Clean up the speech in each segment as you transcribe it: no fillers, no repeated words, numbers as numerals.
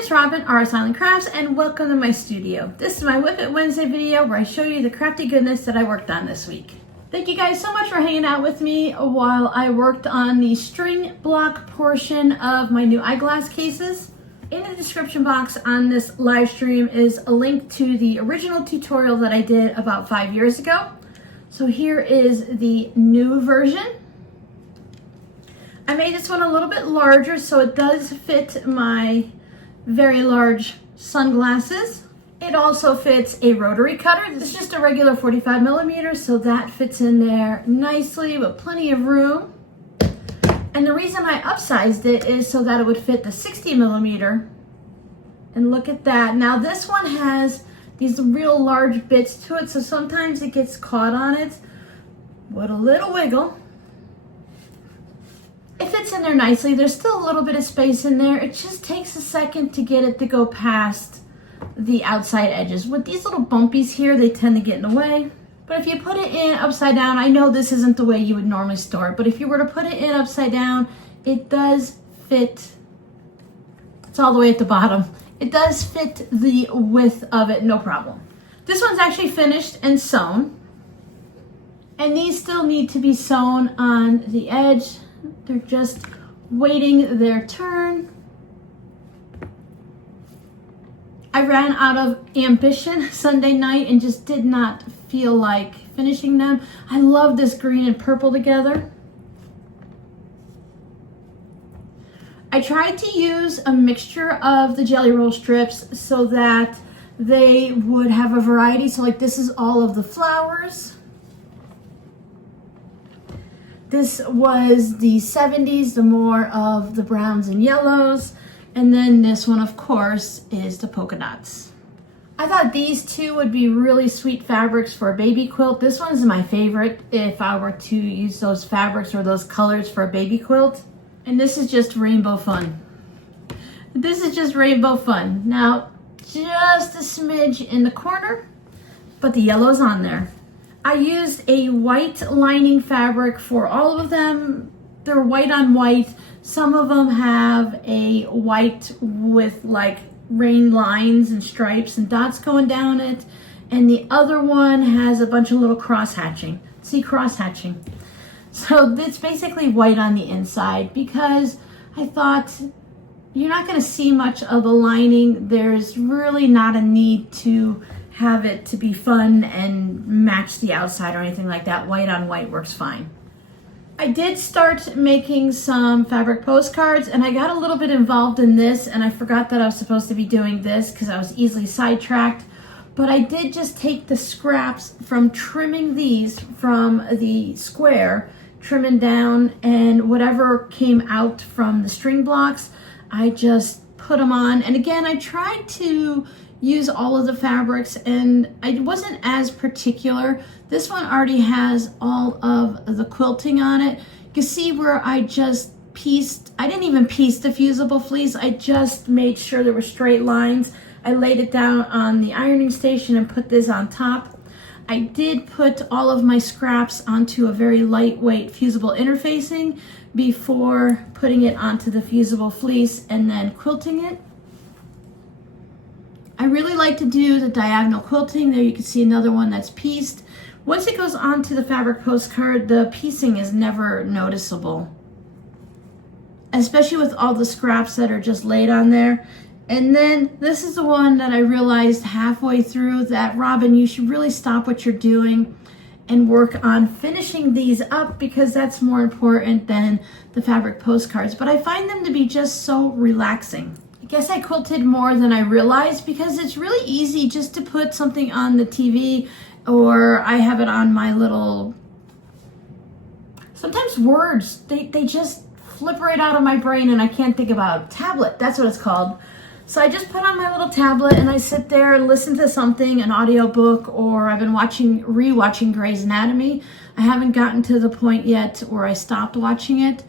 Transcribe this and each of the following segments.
it's Robin, RsIslandCrafts, and welcome to my studio. This is my Whip It Wednesday video where I show you the crafty goodness that I worked on this week. Thank you guys so much for hanging out with me while I worked on the string block portion of my new eyeglass cases. In the description box on this live stream is a link to the original tutorial that I did about 5 years ago. So here is the new version. I made this one a little bit larger so it does fit my very large sunglasses. It also fits a rotary cutter. This is just a regular 45 millimeters, so that fits in there nicely with plenty of room. And the reason I upsized it is so that it would fit the 60 millimeter. And look at that. Now this one has these real large bits to it, so sometimes it gets caught on it. With a little wiggle, it fits in there nicely. There's still a little bit of space in there. It just takes a second to get it to go past the outside edges. With these little bumpies here, they tend to get in the way. But if you put it in upside down, I know this isn't the way you would normally store it, but if you were to put it in upside down, it does fit. It's all the way at the bottom. It does fit the width of it, no problem. This one's actually finished and sewn. And these still need to be sewn on the edge. They're just waiting their turn. I ran out of ambition Sunday night and just did not feel like finishing them. I love this green and purple together. I tried to use a mixture of the jelly roll strips so that they would have a variety. So like this is all of the flowers. This was the 70s, the more of the browns and yellows. And then this one, of course, is the polka dots. I thought these two would be really sweet fabrics for a baby quilt. This one's my favorite if I were to use those fabrics or those colors for a baby quilt. And this is just rainbow fun. This is just rainbow fun. Now, just a smidge in the corner, but the yellow's on there. I used a white lining fabric for all of them. They're white on white. Some of them have a white with like rain lines and stripes and dots going down it. And the other one has a bunch of little cross hatching. See, cross hatching. So it's basically white on the inside because I thought you're not going to see much of the lining. There's really not a need to have it to be fun and match the outside or anything like that. White on white works fine. I did start making some fabric postcards and I got a little bit involved in this and I forgot that I was supposed to be doing this because I was easily sidetracked. But I did just take the scraps from trimming these from the square, trimming down, and whatever came out from the string blocks, I just put them on. And again, I tried to use all of the fabrics and I wasn't as particular. This one already has all of the quilting on it. You can see where I just pieced, I didn't even piece the fusible fleece, I just made sure there were straight lines. I laid it down on the ironing station and put this on top. I did put all of my scraps onto a very lightweight fusible interfacing before putting it onto the fusible fleece and then quilting it. I really like to do the diagonal quilting. There you can see another one that's pieced. Once it goes onto the fabric postcard, the piecing is never noticeable, especially with all the scraps that are just laid on there. And then this is the one that I realized halfway through that, Robin, you should really stop what you're doing and work on finishing these up because that's more important than the fabric postcards. But I find them to be just so relaxing. I guess I quilted more than I realized because it's really easy just to put something on the TV or I have it on my little, sometimes words, they just flip right out of my brain and I can't think about it. Tablet, that's what it's called. So I just put on my little tablet and I sit there and listen to something, an audiobook, or I've been rewatching Grey's Anatomy. I haven't gotten to the point yet where I stopped watching it.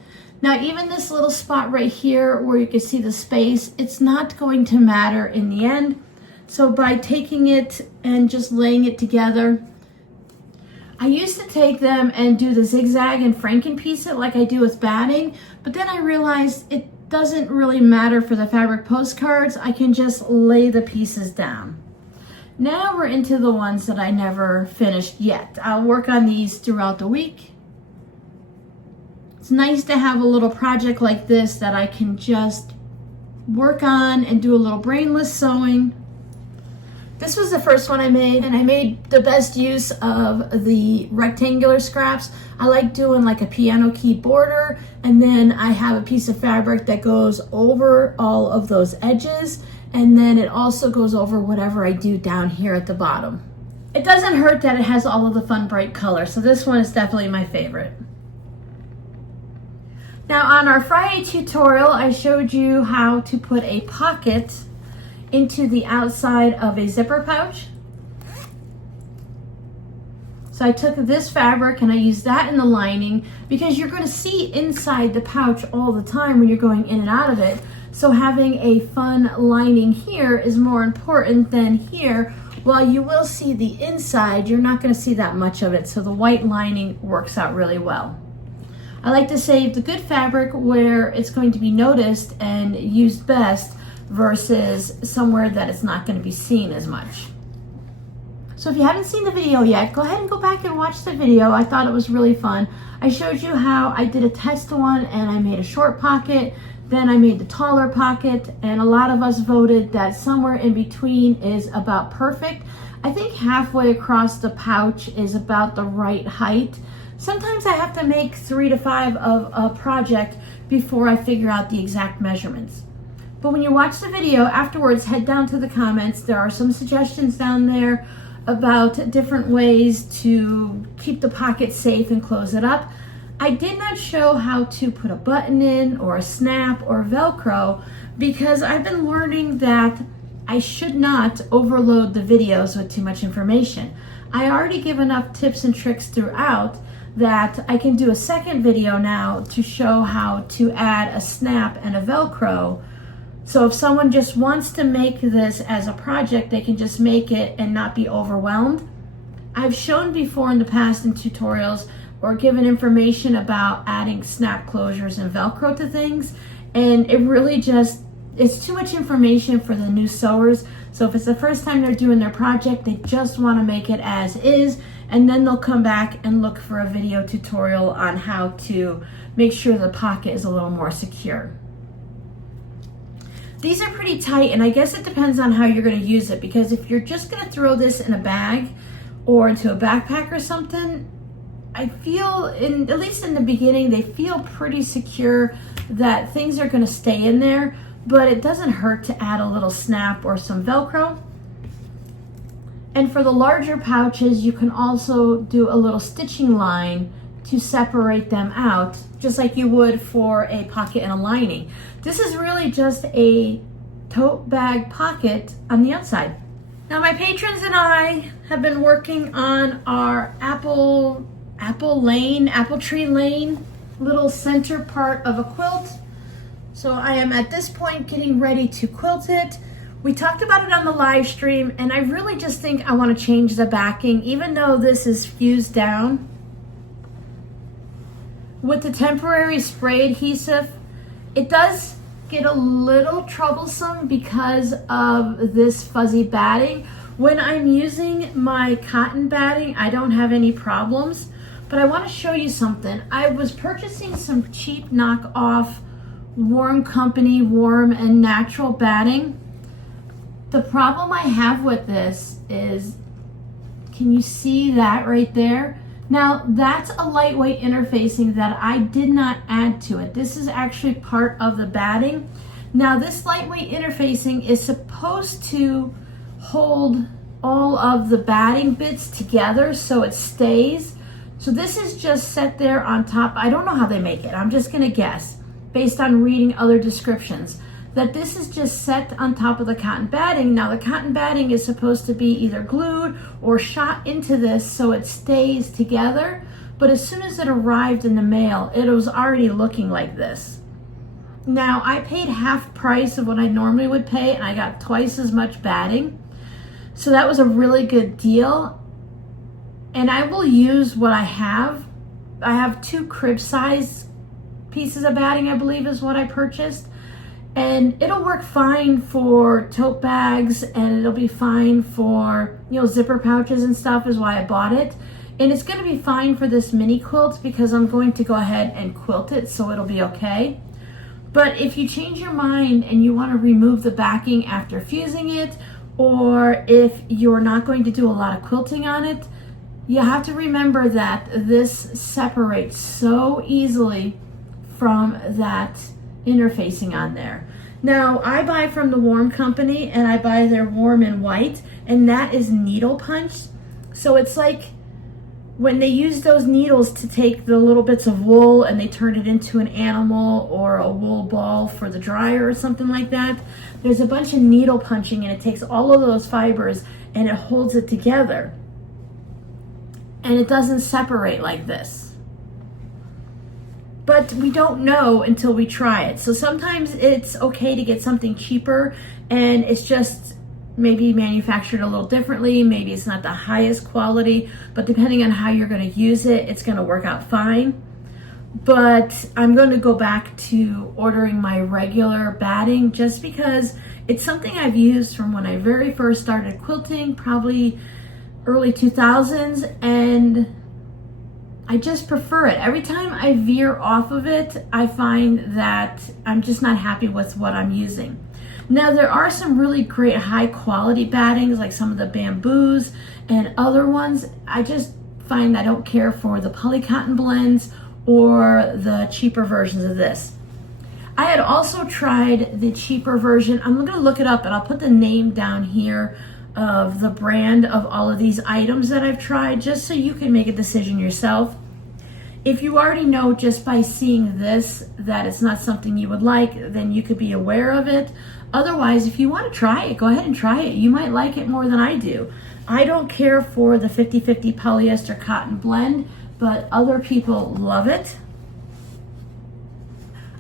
Now, even this little spot right here where you can see the space, it's not going to matter in the end. So by taking it and just laying it together, I used to take them and do the zigzag and frankenpiece it like I do with batting, but then I realized doesn't really matter for the fabric postcards. I can just lay the pieces down. Now we're into the ones that I never finished yet. I'll work on these throughout the week. It's nice to have a little project like this that I can just work on and do a little brainless sewing. This was the first one I made, and I made the best use of the rectangular scraps. I like doing like a piano key border, and then I have a piece of fabric that goes over all of those edges, and then it also goes over whatever I do down here at the bottom. It doesn't hurt that it has all of the fun bright colors, so this one is definitely my favorite. Now on our Friday tutorial, I showed you how to put a pocket into the outside of a zipper pouch. So I took this fabric and I used that in the lining because you're going to see inside the pouch all the time when you're going in and out of it. So having a fun lining here is more important than here. While you will see the inside, you're not going to see that much of it. So the white lining works out really well. I like to save the good fabric where it's going to be noticed and used best versus somewhere that it's not going to be seen as much. So if you haven't seen the video yet, go ahead and go back and watch the video. I thought it was really fun. I showed you how I did a test one and I made a short pocket, then I made the taller pocket, and a lot of us voted that somewhere in between is about perfect. I think halfway across the pouch is about the right height. Sometimes I have to make 3 to 5 of a project before I figure out the exact measurements. But when you watch the video afterwards, head down to the comments. There are some suggestions down there about different ways to keep the pocket safe and close it up. I did not show how to put a button in or a snap or Velcro because I've been learning that I should not overload the videos with too much information. I already give enough tips and tricks throughout that I can do a second video now to show how to add a snap and a Velcro. So if someone just wants to make this as a project, they can just make it and not be overwhelmed. I've shown before in the past in tutorials or given information about adding snap closures and Velcro to things, and it really just, it's too much information for the new sewers. So if it's the first time they're doing their project, they just want to make it as is, and then they'll come back and look for a video tutorial on how to make sure the pocket is a little more secure. These are pretty tight, and I guess it depends on how you're going to use it, because if you're just going to throw this in a bag or into a backpack or something, I feel, at least in the beginning, they feel pretty secure that things are going to stay in there, but it doesn't hurt to add a little snap or some Velcro. And for the larger pouches, you can also do a little stitching line to separate them out, just like you would for a pocket and a lining. This is really just a tote bag pocket on the outside. Now my patrons and I have been working on our apple tree lane little center part of a quilt. So I am at this point getting ready to quilt it. We talked about it on the live stream, and I really just think I want to change the backing, even though this is fused down. With the temporary spray adhesive, it does get a little troublesome because of this fuzzy batting. When I'm using my cotton batting, I don't have any problems, but I want to show you something. I was purchasing some cheap knockoff Warm Company warm and natural batting. The problem I have with this is, can you see that right there? Now that's a lightweight interfacing that I did not add to it. This is actually part of the batting. Now this lightweight interfacing is supposed to hold all of the batting bits together so it stays. So this is just set there on top. I don't know how they make it. I'm just gonna guess based on reading other descriptions that this is just set on top of the cotton batting. Now the cotton batting is supposed to be either glued or shot into this so it stays together, but as soon as it arrived in the mail, it was already looking like this. Now I paid half price of what I normally would pay, and I got twice as much batting. So that was a really good deal. And I will use what I have. I have 2 crib size pieces of batting, I believe is what I purchased. And it'll work fine for tote bags, and it'll be fine for, zipper pouches and stuff, is why I bought it. And it's gonna be fine for this mini quilt because I'm going to go ahead and quilt it, so it'll be okay. But if you change your mind and you wanna remove the backing after fusing it, or if you're not going to do a lot of quilting on it, you have to remember that this separates so easily from that interfacing on there. Now, I buy from the Warm Company, and I buy their Warm in White, and that is needle punched. So it's like when they use those needles to take the little bits of wool and they turn it into an animal or a wool ball for the dryer or something like that. There's a bunch of needle punching, and it takes all of those fibers and it holds it together. And it doesn't separate like this. But we don't know until we try it. So sometimes it's okay to get something cheaper and it's just maybe manufactured a little differently. Maybe it's not the highest quality, but depending on how you're going to use it, it's going to work out fine. But I'm going to go back to ordering my regular batting just because it's something I've used from when I very first started quilting, probably early 2000s, and I just prefer it. Every time I veer off of it, I find that I'm just not happy with what I'm using. Now, there are some really great high quality battings, like some of the bamboos and other ones. I just find I don't care for the poly cotton blends or the cheaper versions of this. I had also tried the cheaper version. I'm gonna look it up and I'll put the name down here of the brand of all of these items that I've tried, just so you can make a decision yourself. If you already know just by seeing this that it's not something you would like, then you could be aware of it. Otherwise, if you want to try it, go ahead and try it. You might like it more than I do. I don't care for the 50-50 polyester cotton blend, but other people love it.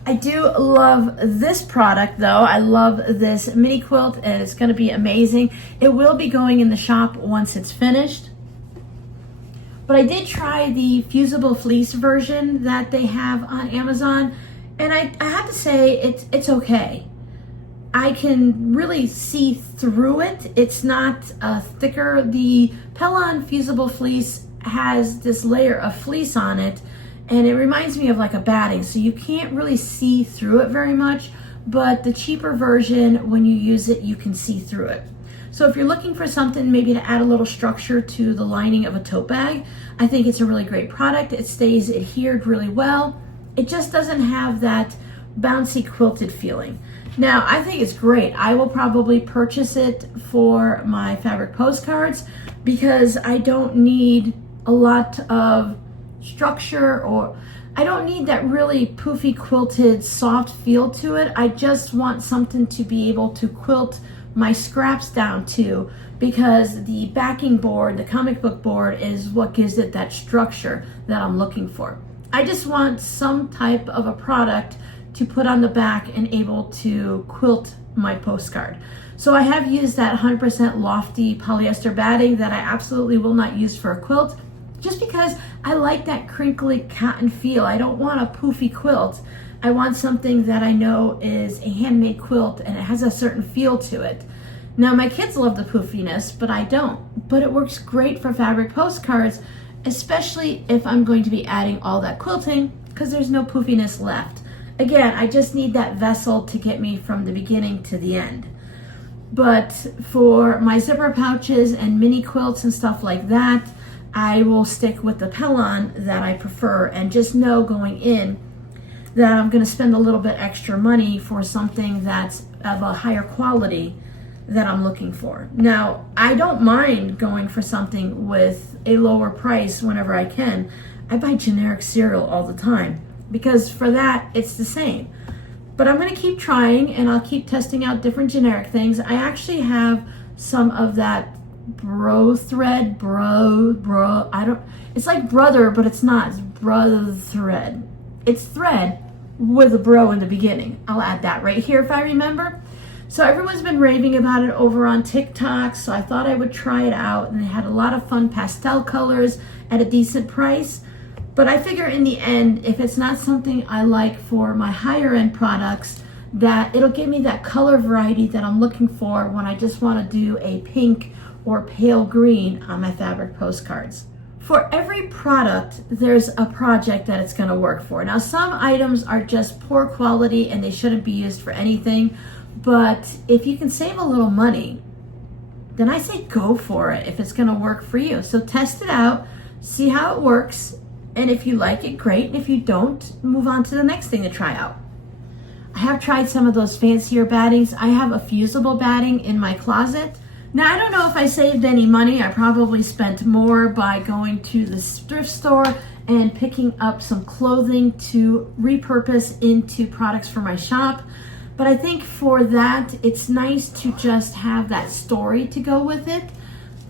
I do love this product though. I love this mini quilt, and it's going to be amazing. It will be going in the shop once it's finished. But I did try the fusible fleece version that they have on Amazon, and I have to say it's okay. I can really see through it. It's not thicker. The Pellon fusible fleece has this layer of fleece on it, and it reminds me of like a batting, so you can't really see through it very much, but the cheaper version, when you use it, you can see through it. So if you're looking for something maybe to add a little structure to the lining of a tote bag, I think it's a really great product. It stays adhered really well. It just doesn't have that bouncy quilted feeling. Now, I think it's great. I will probably purchase it for my fabric postcards because I don't need a lot of structure, or I don't need that really poofy quilted soft feel to it. I just want something to be able to quilt my scraps down to, because the backing board, the comic book board, is what gives it that structure that I'm looking for. I just want some type of a product to put on the back and able to quilt my postcard. So I have used that 100% lofty polyester batting that I absolutely will not use for a quilt, just because I like that crinkly cotton feel. I don't want a poofy quilt. I want something that I know is a handmade quilt and it has a certain feel to it. Now, my kids love the poofiness, but I don't. But it works great for fabric postcards, especially if I'm going to be adding all that quilting, because there's no poofiness left. Again, I just need that vessel to get me from the beginning to the end. But for my zipper pouches and mini quilts and stuff like that, I will stick with the Pellon that I prefer, and just know going in that I'm going to spend a little bit extra money for something that's of a higher quality that I'm looking for. Now, I don't mind going for something with a lower price whenever I can. I buy generic cereal all the time because for that, it's the same. But I'm going to keep trying, and I'll keep testing out different generic things. I actually have some of that bro thread, it's like brother, but it's not. It's brother thread. It's thread with a bro in the beginning. I'll add that right here if I remember. So everyone's been raving about it over on TikTok, so I thought I would try it out, and it had a lot of fun pastel colors at a decent price. But I figure in the end, if it's not something I like for my higher end products, that it'll give me that color variety that I'm looking for when I just want to do a pink or pale green on my fabric postcards. For every product, there's a project that it's going to work for. Now, some items are just poor quality and they shouldn't be used for anything, but if you can save a little money, then I say go for it if it's going to work for you. So test it out, see how it works, and if you like it, great. And if you don't, move on to the next thing to try out. I have tried some of those fancier battings. I have a fusible batting in my closet. Now, I don't know if I saved any money. I probably spent more by going to the thrift store and picking up some clothing to repurpose into products for my shop. But I think for that, it's nice to just have that story to go with it.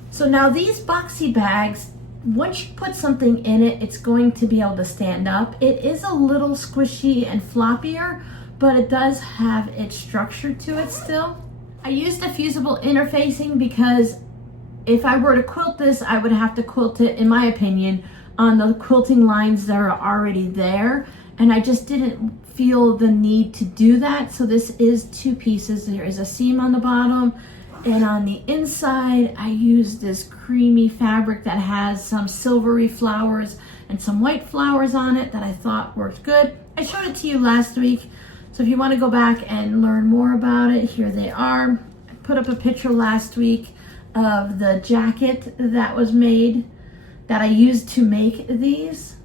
So now these boxy bags, once you put something in it, it's going to be able to stand up. It is a little squishy and floppier, but it does have its structure to it still. I used the fusible interfacing because if I were to quilt this, I would have to quilt it, in my opinion, on the quilting lines that are already there. And I just didn't feel the need to do that. So this is two pieces. There is a seam on the bottom, and on the inside, I used this creamy fabric that has some silvery flowers and some white flowers on it that I thought worked good. I showed it to you last week. So if you want to go back and learn more about it, here they are. I put up a picture last week of the jacket that was made that I used to make these.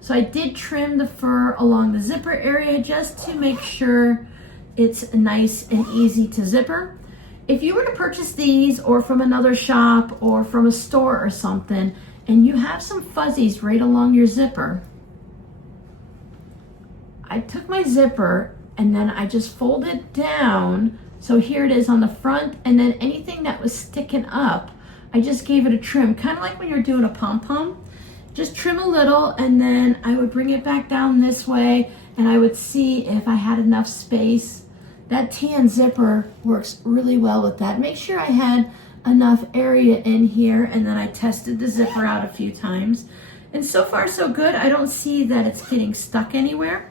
So I did trim the fur along the zipper area just to make sure it's nice and easy to zipper. If you were to purchase these or from another shop or from a store or something, and you have some fuzzies right along your zipper, I took my zipper and then I just folded it down. So here it is on the front, and then anything that was sticking up, I just gave it a trim, kind of like when you're doing a pom-pom. Just trim a little, and then I would bring it back down this way, and I would see if I had enough space. That tan zipper works really well with that. Make sure I had enough area in here, and then I tested the zipper out a few times. And so far so good. I don't see that it's getting stuck anywhere.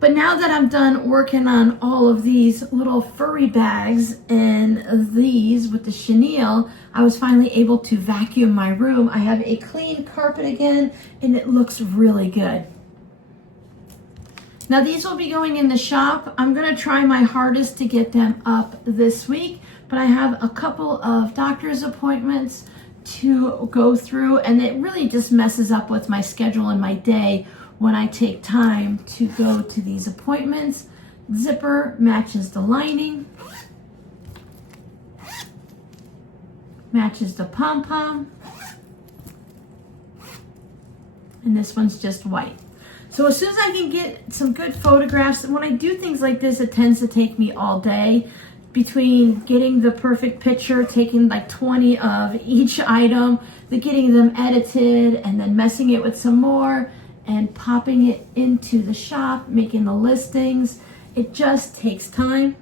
But now that I'm done working on all of these little furry bags and these with the chenille, I was finally able to vacuum my room. I have a clean carpet again, and it looks really good. Now these will be going in the shop. I'm gonna try my hardest to get them up this week, but I have a couple of doctor's appointments to go through, and it really just messes up with my schedule and my day when I take time to go to these appointments. Zipper matches the lining, matches the pom-pom, and this one's just white. So as soon as I can get some good photographs, and when I do things like this, it tends to take me all day between getting the perfect picture, taking like 20 of each item, then getting them edited, and then messing it with some more, and popping it into the shop, making the listings. It just takes time.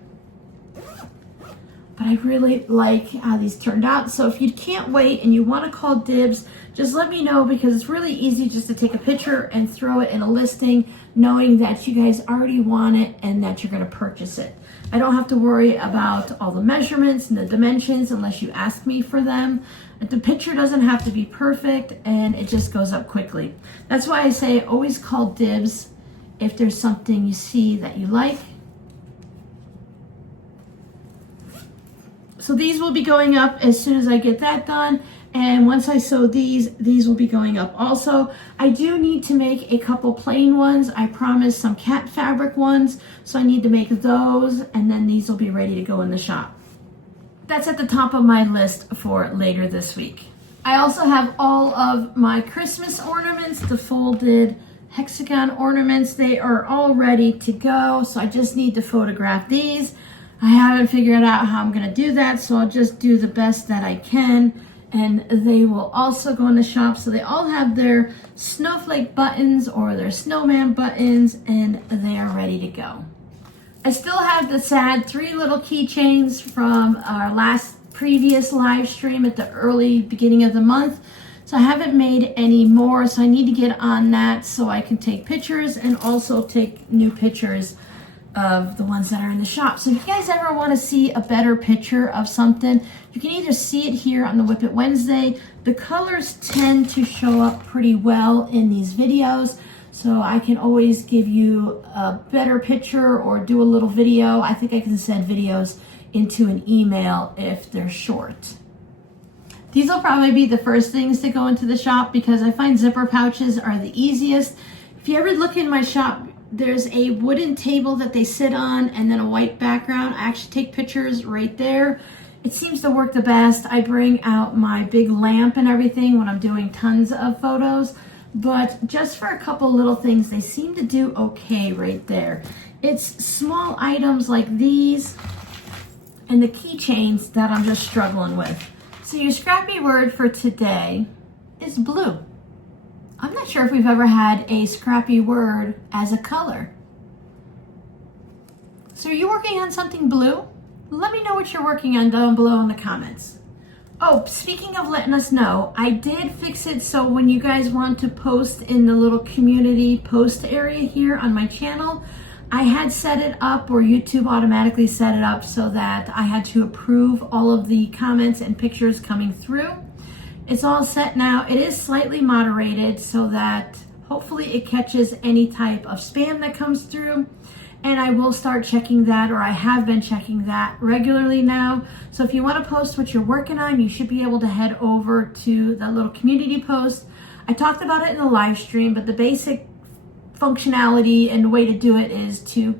But I really like how these turned out. So if you can't wait and you want to call dibs, just let me know, because it's really easy just to take a picture and throw it in a listing, knowing that you guys already want it and that you're going to purchase it. I don't have to worry about all the measurements and the dimensions unless you ask me for them. The picture doesn't have to be perfect, and it just goes up quickly. That's why I say always call dibs if there's something you see that you like. So these will be going up as soon as I get that done. And once I sew these will be going up also. I do need to make a couple plain ones. I promised some cat fabric ones, so I need to make those, and then these will be ready to go in the shop. That's at the top of my list for later this week. I also have all of my Christmas ornaments, the folded hexagon ornaments. They are all ready to go, so I just need to photograph these. I haven't figured out how I'm going to do that, so I'll just do the best that I can. And they will also go in the shop. So they all have their snowflake buttons or their snowman buttons, and they are ready to go. I still have the sad 3 little keychains from our previous live stream at the early beginning of the month. So I haven't made any more, so I need to get on that so I can take pictures and also take new pictures of the ones that are in the shop. So if you guys ever want to see a better picture of something, you can either see it here on the Whip It Wednesday. The colors tend to show up pretty well in these videos, so I can always give you a better picture or do a little video. I think I can send videos into an email if they're short. These will probably be the first things to go into the shop because I find zipper pouches are the easiest. If you ever look in my shop, there's a wooden table that they sit on and then a white background. I actually take pictures right there. It seems to work the best. I bring out my big lamp and everything when I'm doing tons of photos, but just for a couple little things, they seem to do okay right there. It's small items like these and the keychains that I'm just struggling with. So your scrappy word for today is blue. I'm not sure if we've ever had a scrappy word as a color. So are you working on something blue? Let me know what you're working on down below in the comments. Oh, speaking of letting us know, I did fix it so when you guys want to post in the little community post area here on my channel, I had set it up, or YouTube automatically set it up so that I had to approve all of the comments and pictures coming through. It's all set now. It is slightly moderated so that hopefully it catches any type of spam that comes through. And I will start checking that, or I have been checking that regularly now. So if you want to post what you're working on, you should be able to head over to that little community post. I talked about it in the live stream, but the basic functionality and the way to do it is to,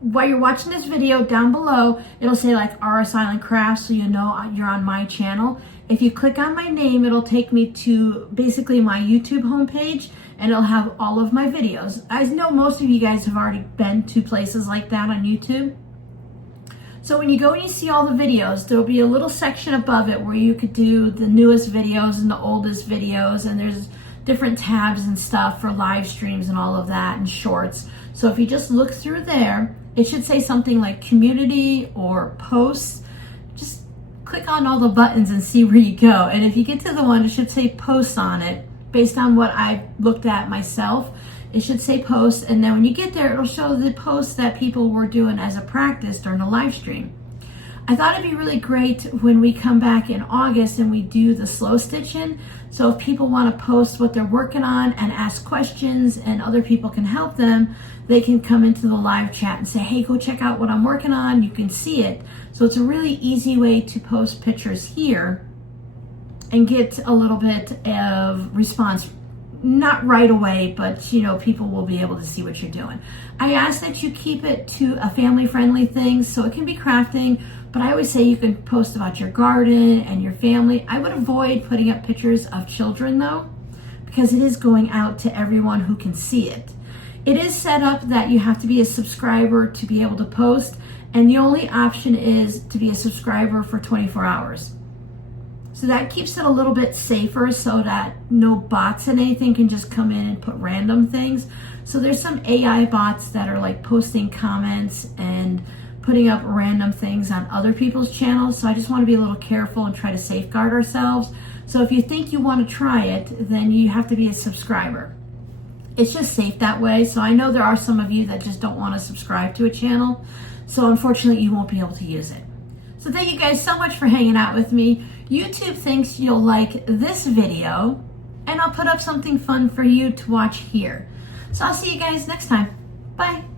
while you're watching this video, down below, it'll say like RsIslandCrafts, so you know you're on my channel. If you click on my name, it'll take me to basically my YouTube homepage, and it'll have all of my videos. I know most of you guys have already been to places like that on YouTube. So when you go and you see all the videos, there'll be a little section above it where you could do the newest videos and the oldest videos, and there's different tabs and stuff for live streams and all of that, and shorts. So if you just look through there, it should say something like community or posts. Just click on all the buttons and see where you go. And if you get to the one, it should say posts on it. Based on what I've looked at myself, it should say posts, and then when you get there, it'll show the posts that people were doing as a practice during the live stream. I thought it'd be really great when we come back in August and we do the slow stitching. So if people want to post what they're working on and ask questions and other people can help them, they can come into the live chat and say, hey, go check out what I'm working on. You can see it. So it's a really easy way to post pictures here and get a little bit of response. Not right away, but you know, people will be able to see what you're doing. I ask that you keep it to a family-friendly thing, so it can be crafting, but I always say you can post about your garden and your family. I would avoid putting up pictures of children though, because it is going out to everyone who can see it. It is set up that you have to be a subscriber to be able to post, and the only option is to be a subscriber for 24 hours. So that keeps it a little bit safer so that no bots and anything can just come in and put random things. So there's some AI bots that are like posting comments and putting up random things on other people's channels. So I just want to be a little careful and try to safeguard ourselves. So if you think you want to try it, then you have to be a subscriber. It's just safe that way. So I know there are some of you that just don't want to subscribe to a channel. So unfortunately, you won't be able to use it. So thank you guys so much for hanging out with me. YouTube thinks you'll like this video, and I'll put up something fun for you to watch here. So I'll see you guys next time. Bye.